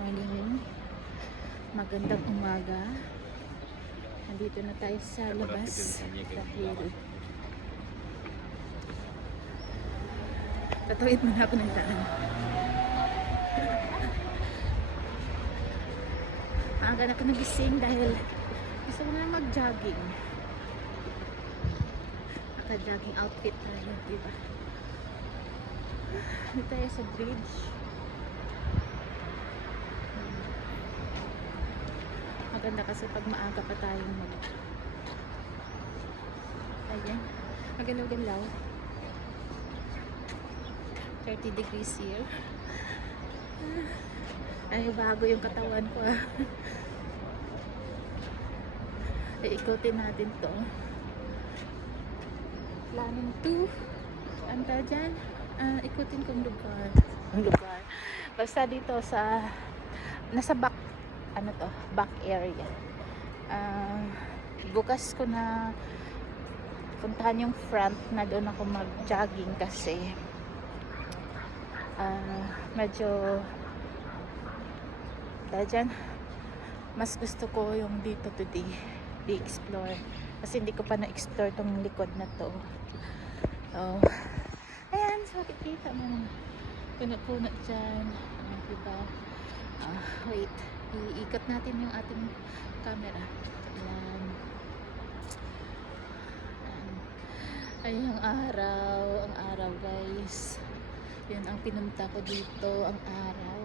morning. Magandang umaga. Nandito na tayo sa labas dahil tatuwid muna ako ng daan. Maaga na ako nagising dahil gusto ko na mag-jogging. Naka-jogging outfit tayo, diba? Dito tayo sa bridge. Maganda kasi pag maaga pa tayong ayan, magalaw-galaw. 30 degrees here. Ay, bago yung katawan ko. Ikutin natin to. Planning to anta dyan. Ikutin kong lugar. Basta dito sa nasa back back area. Bukas ko na puntahan yung front na doon ako mag-jogging kasi medyo dyan mas gusto ko yung dito today i-explore kasi hindi ko pa na-explore tong likod na to. Ayan, so makikita mo punot-punot dyan, diba? Wait, iikot natin yung ating camera. Ayan. Ang araw guys. Yun ang pinunta ko dito, ang araw.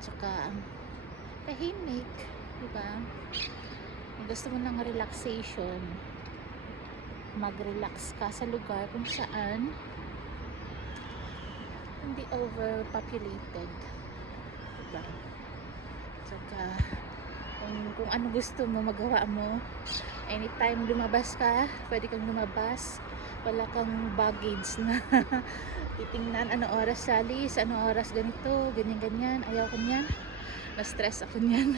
Tsaka ang tahimik, diba? Kung gusto mo ng relaxation, mag-relax ka sa lugar kung saan hindi overpopulated, diba? Tsaka kung ano gusto mo magawa mo, anytime lumabas ka, pwede kang lumabas, wala kang baggage na titingnan ano oras salis, ano oras ganito, ganyan, ayaw ko niyan, mas stress ako niyan.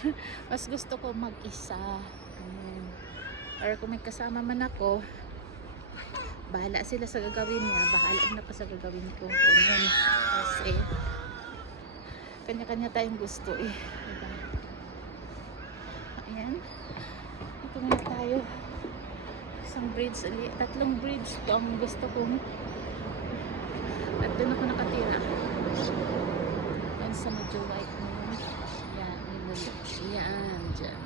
Mas gusto ko mag-isa. Or kung may kasama man ako, bahala sila sa gagawin niya, bahala na pa sa gagawin ko, ganyan. Kasi kanya-kanya tayong gusto diba? Ayan, ito muna tayo. Isang bridge ulit, tatlong bridge to ang gusto kong, at doon ako nakatira. Yan sa medyo white mo. Yan, yan, dyan.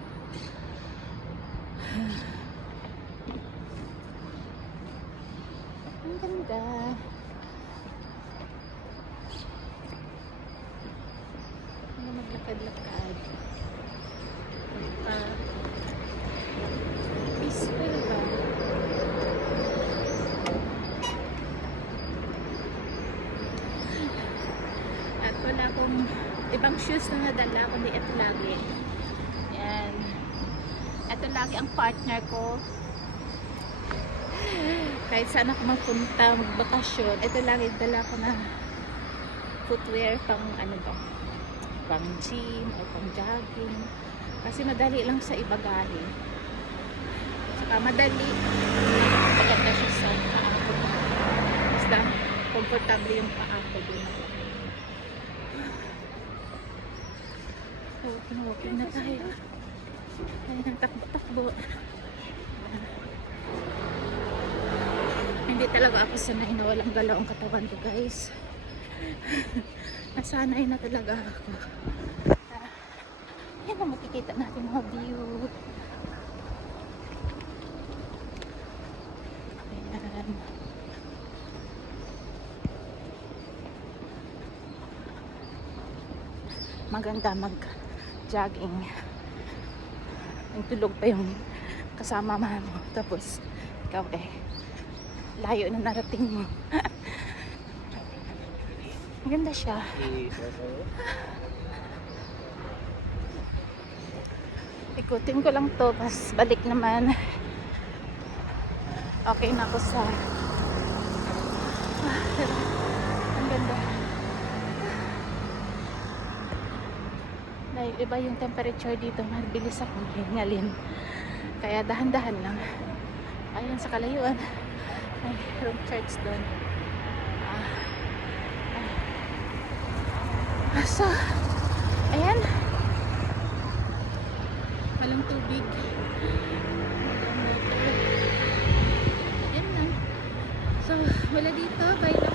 Ang ganda. Maglakad-lakad. Peaceful ba? At wala akong ibang shoes na nadala kundi ito lagi. Yan. Ito lagi ang partner ko. Kahit saan ako magpunta, magbakasyon, ito lagi dala ko na footwear pang pang gym o pang jogging. Kasi madali lang sa ibagahe. Saka madali. Maganda siya sa paa ko. Basta komportable yung paa ko dun. So, walking na tayo. Ayan, takbo-takbo. Hindi talaga ako sanay na walang galaw ang katawan ko, guys. Nasanay na talaga ako. Yan na, makikita natin mga view. Ayan. Maganda mag-jogging. Ang tulog pa yung kasama mo. Tapos, ikaw layo na narating mo. Maganda siya. Ikutin ko lang to, pas balik naman. Okay na ako sa ang ganda. Dahil iba yung temperature dito, mabilis akong hingalin. Kaya dahan-dahan lang. Ayun sa kalayuan. Ay, room church doon. So, ayan. walang tubig. Walang water. Yan lang. So, wala dito. Bye na.